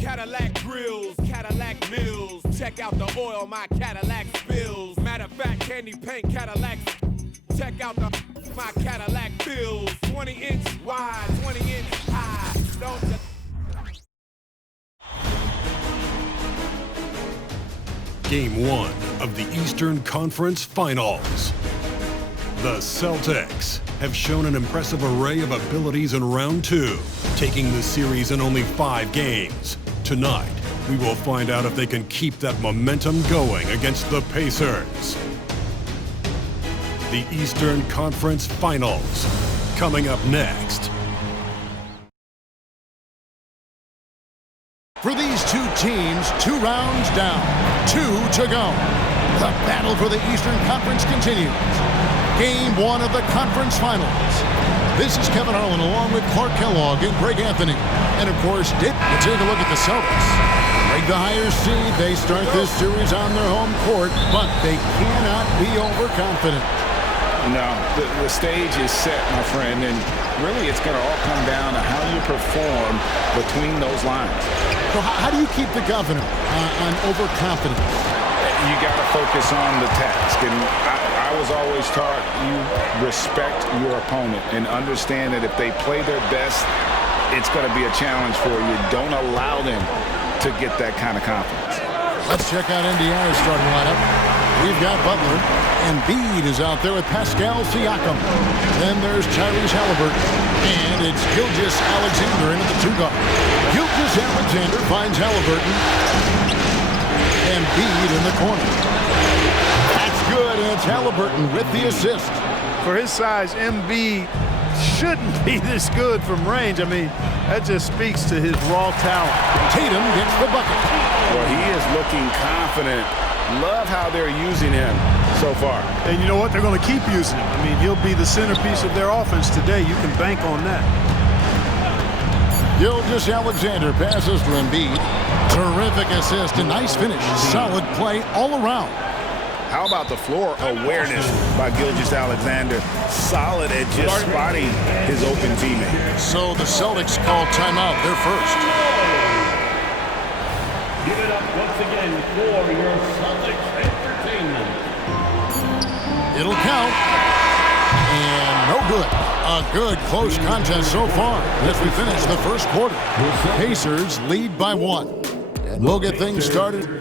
Cadillac grills, Cadillac mills. Check out the oil my Cadillac spills. Matter of fact, candy paint Cadillacs. Check out my Cadillac bills. 20-inch wide, 20-inch high. Don't you? Game 1 of the Eastern Conference Finals. The Celtics have shown an impressive array of abilities in round 2, taking the series in only 5 games. Tonight, we will find out if they can keep that momentum going against the Pacers. The Eastern Conference Finals, coming up next. For these two teams, 2 rounds down, 2 to go. The battle for the Eastern Conference continues. Game 1 of the conference finals. This is Kevin Harlan along with Clark Kellogg and Greg Anthony. And of course, Dick, let's take a look at the Celtics. Greg, the higher seed, they start this series on their home court, but they cannot be overconfident. No, the stage is set, my friend, and really it's going to all come down to how you perform between those lines. So how do you keep the governor on overconfidence? You got to focus on the task, and I was always taught you respect your opponent and understand that if they play their best, it's going to be a challenge for you. Don't allow them to get that kind of confidence. Let's check out Indiana's starting lineup. We've got Butler, and Embiid is out there with Pascal Siakam. Then there's Tyrese Halliburton, and it's Gilgeous-Alexander into the 2-guard. Gilgeous-Alexander finds Halliburton, and Embiid in the corner. That's good, and it's Halliburton with the assist. For his size, Embiid shouldn't be this good from range. I mean, that just speaks to his raw talent. Tatum gets the bucket. Well, he is looking confident. Love how they're using him so far. And you know what? They're going to keep using him. I mean, he'll be the centerpiece of their offense today. You can bank on that. Gilgeous-Alexander passes to Embiid. Terrific assist and nice finish. Solid play all around. How about the floor awareness by Gilgeous-Alexander? Solid at just spotting his open teammate. So the Celtics call timeout. They're first. Give it up once again for your Celtics entertainment. It'll count. And no good. A good close contest so far as we finish the first quarter. Pacers lead by 1. And we'll get things started.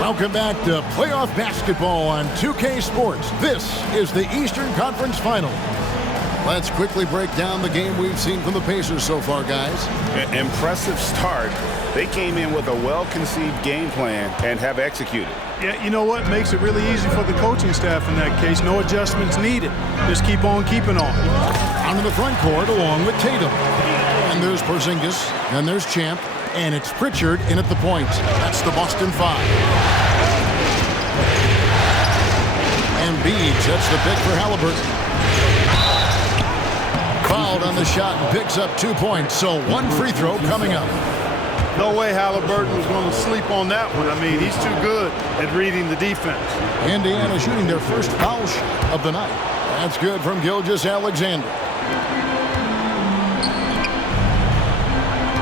Welcome back to playoff basketball on 2K Sports. This is the Eastern Conference Final. Let's quickly break down the game we've seen from the Pacers so far, guys. Impressive start. They came in with a well-conceived game plan and have executed. Yeah, you know what? Makes it really easy for the coaching staff in that case. No adjustments needed. Just keep on keeping on. On to the front court along with Tatum. And there's Porzingis. And there's Champ. And it's Pritchard in at the point. That's the Boston 5. Embiid sets the pick for Halliburton. Fouled on the shot and picks up 2 points. So 1 free throw coming up. No way Halliburton was going to sleep on that one. I mean, he's too good at reading the defense. Indiana shooting their first foul shot of the night. That's good from Gilgeous-Alexander.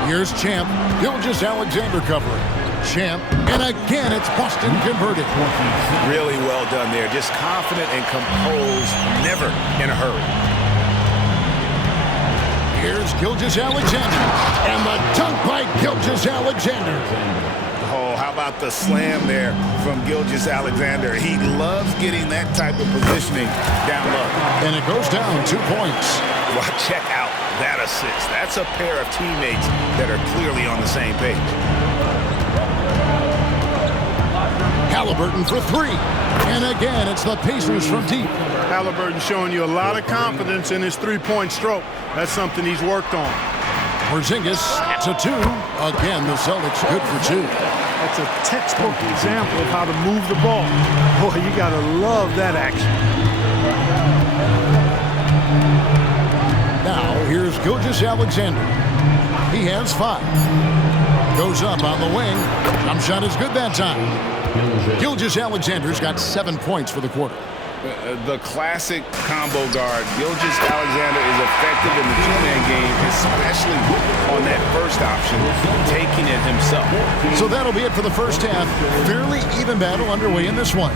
Here's Champ. Gilgeous-Alexander covering. Champ. And again, it's Boston converted. Really well done there. Just confident and composed. Never in a hurry. Here's Gilgeous-Alexander. And the dunk by Gilgeous-Alexander. Oh, how about the slam there from Gilgeous-Alexander? He loves getting that type of positioning down low. And it goes down 2 points. Well, check out that assist. That's a pair of teammates that are clearly on the same page. Halliburton for 3. And again, it's the Pacers from deep. Halliburton showing you a lot of confidence in his three-point stroke. That's something he's worked on. Porzingis to 2. Again, the Celtics good for 2. That's a textbook example of how to move the ball. Boy, you got to love that action. Now, here's Gilgeous-Alexander. He has 5. Goes up on the wing. Jump shot is good that time. Gilgeous-Alexander's got 7 points for the quarter. The classic combo guard. Gilgeous Alexander is effective in the two-man game, especially on that first option, taking it himself. So that'll be it for the first half. Fairly even battle underway in this one.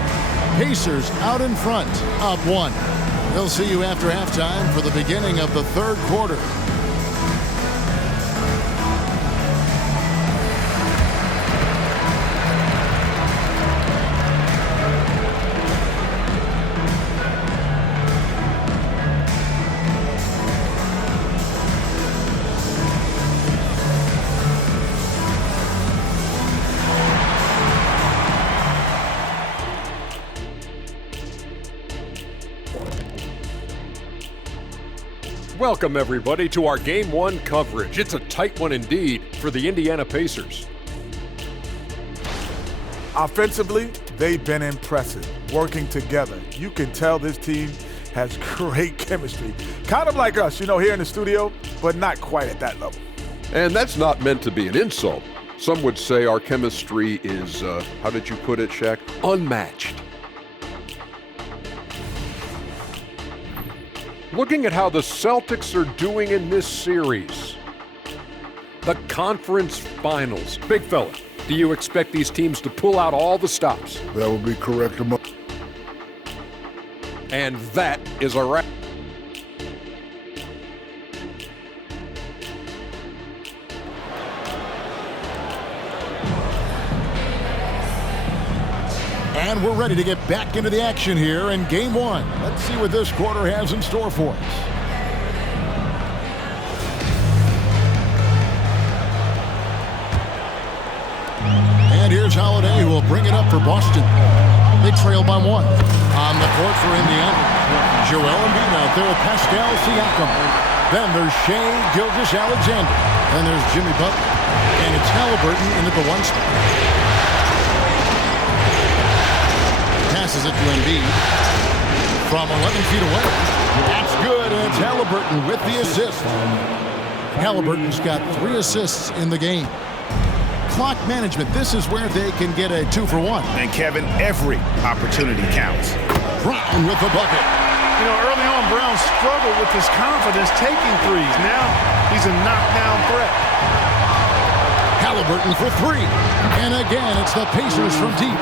Pacers out in front, up 1. We'll see you after halftime for the beginning of the third quarter. Welcome, everybody, to our Game 1 coverage. It's a tight one indeed for the Indiana Pacers. Offensively, they've been impressive, working together. You can tell this team has great chemistry. Kind of like us, here in the studio, but not quite at that level. And that's not meant to be an insult. Some would say our chemistry is, how did you put it, Shaq? Unmatched. Looking at how the Celtics are doing in this series. The conference finals. Big fella, do you expect these teams to pull out all the stops? That would be correct. And that is a wrap. And we're ready to get back into the action here in Game 1. Let's see what this quarter has in store for us. And here's Holiday, who will bring it up for Boston. They trail by 1. On the court for Indiana, Joel Embiid out there with Pascal Siakam. Then there's Shai Gilgeous-Alexander. Then there's Jimmy Butler. And it's Halliburton into the 1 spot. Passes it to Embiid from 11 feet away. That's good, and it's Halliburton with the assist. Halliburton's got 3 assists in the game. Clock management, this is where they can get a 2-for-1. And Kevin, every opportunity counts. Brown with the bucket. Early on, Brown struggled with his confidence taking threes. Now he's a knockdown threat. Halliburton for 3. And again, it's the Pacers from deep.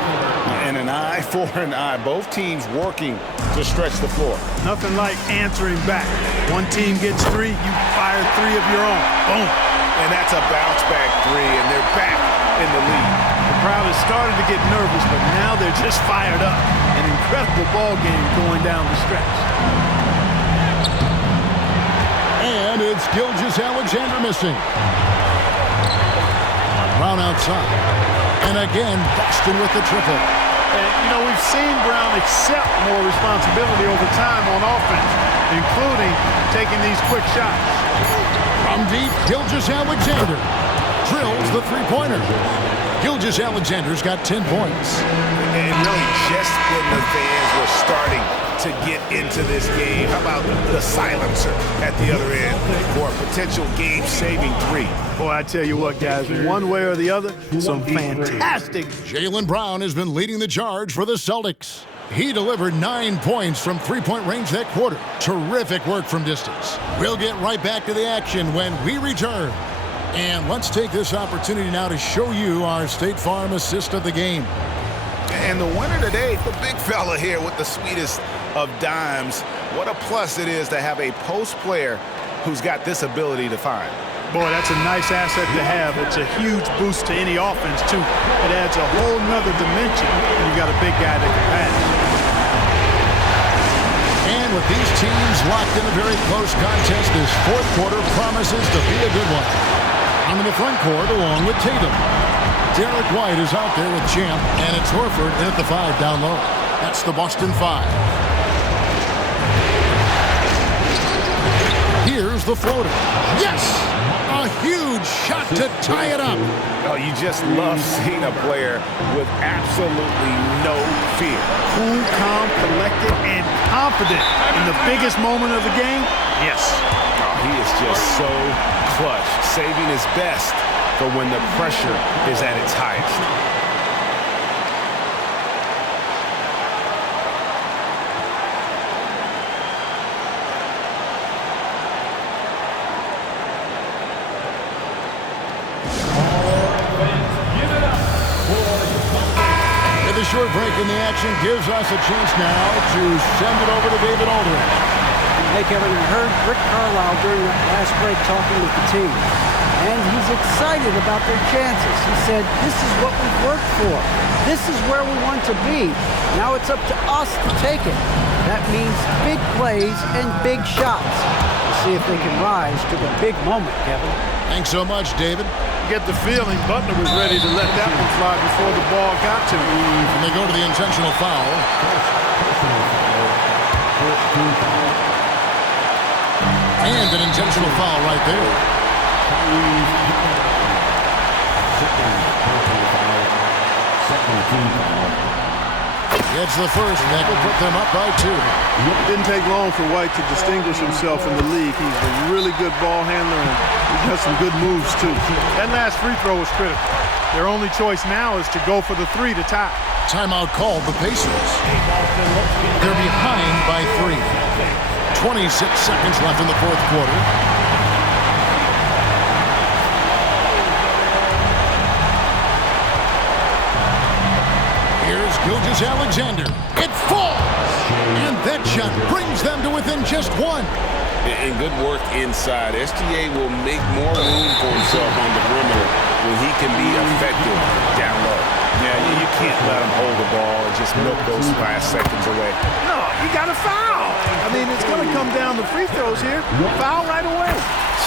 And an eye for an eye. Both teams working to stretch the floor. Nothing like answering back. One team gets 3, you fire 3 of your own. Boom. And that's a bounce back 3, and they're back in the lead. The crowd has started to get nervous, but now they're just fired up. An incredible ball game going down the stretch. And it's Gilgeous-Alexander missing. Brown outside. And again, Boston with the triple. And, we've seen Brown accept more responsibility over time on offense, including taking these quick shots. From deep, Gilgeous-Alexander drills the three-pointer. Gilgeous-Alexander's got 10 points. And really just when the fans were starting to get into this game, how about the silencer at the other end for a potential game-saving 3? Boy, I tell you what, guys, one way or the other, some fantastic. Jaylen Brown has been leading the charge for the Celtics. He delivered 9 points from three-point range that quarter. Terrific work from distance. We'll get right back to the action when we return. And let's take this opportunity now to show you our State Farm assist of the game. And the winner today, the big fella here with the sweetest of dimes. What a plus it is to have a post player who's got this ability to find. Boy, that's a nice asset to have. It's a huge boost to any offense, too. It adds a whole nother dimension when you got a big guy that can pass. And with these teams locked in a very close contest, this fourth quarter promises to be a good one. I'm in the front court along with Tatum. Derek White is out there with Champ, and it's Horford in at the 5 down low. That's the Boston 5. Here's the floater. Yes! A huge shot to tie it up. Oh, you just love seeing a player with absolutely no fear. Cool, calm, collected, and confident in the biggest moment of the game. Yes. Oh, he is just so clutch, saving his best for when the pressure is at its highest. short break in the action gives us a chance now to send it over to David Aldridge. Hey, Kevin, I heard Rick Carlisle during that last break talking with the team, and he's excited about their chances. He said, this is what we've worked for. This is where we want to be. Now it's up to us to take it. That means big plays and big shots. We'll see if they can rise to the big moment, Kevin. Thanks so much, David. Get the feeling Butler was ready to let that one fly before the ball got to him. And they go to the intentional foul. And an intentional foul right there. Gets the first, and that will put them up by 2. Didn't take long for White to distinguish himself in the league. He's a really good ball handler, and he has some good moves, too. That last free throw was critical. Their only choice now is to go for the 3 to tie. Timeout called the Pacers. They're behind by 3. 26 seconds left in the fourth quarter. Here's Gilgeous-Alexander. It falls! And that shot brings them to within just 1. And good work inside. SGA will make more room for himself on the perimeter when he can be effective down low. Yeah, you can't let him hold the ball and just milk those last seconds away. No, you got to foul. I mean, it's going to come down to free throws here. Foul right away.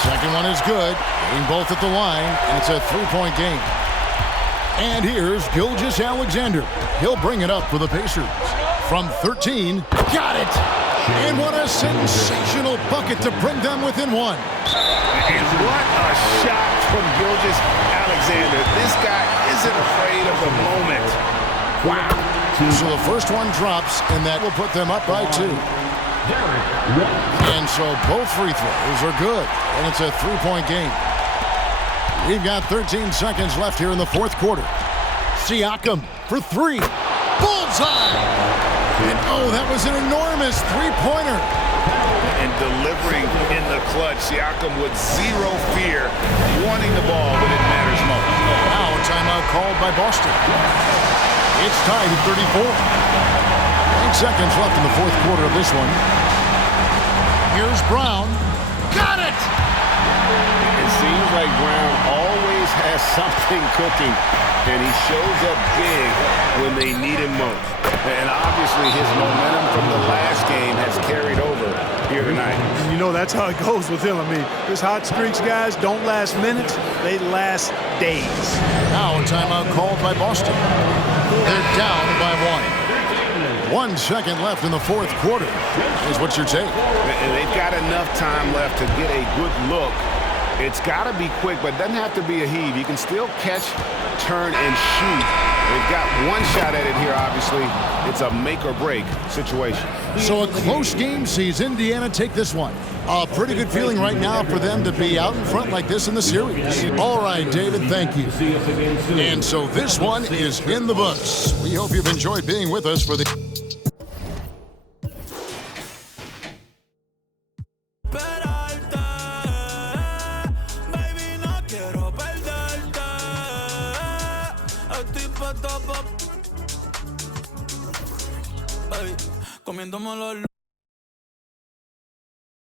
Second one is good. Getting both at the line, and it's a 3-point game. And here's Gilgeous-Alexander. He'll bring it up for the Pacers. From 13, got it! And what a sensational bucket to bring them within 1. And what a shot from Gilgeous-Alexander. This guy isn't afraid of the moment. Wow. So the first one drops, and that will put them up by 2. And so both free throws are good, and it's a 3-point game. We've got 13 seconds left here in the fourth quarter. Siakam for 3. Bullseye! And oh, that was an enormous 3-pointer. And delivering in the clutch, Siakam with zero fear, wanting the ball when it matters most. Now a timeout called by Boston. It's tied at 34. 8 seconds left in the fourth quarter of this one. Here's Brown. Got it! It seems like Brown always has something cooking, and he shows up big when they need him most. And obviously his momentum from the last game has carried over here tonight. And you know that's how it goes with him. I mean, his hot streaks, guys, don't last minutes. They last days. Now a timeout called by Boston. They're down by 1. 1 second left in the fourth quarter. Is what your take. And they've got enough time left to get a good look. It's got to be quick, but it doesn't have to be a heave. You can still catch, turn, and shoot. They've got one shot at it here, obviously. It's a make-or-break situation. So a close game sees Indiana take this one. A pretty good feeling right now for them to be out in front like this in the series. All right, David, thank you. And so this one is in the books. We hope you've enjoyed being with us for the... Comiéndome los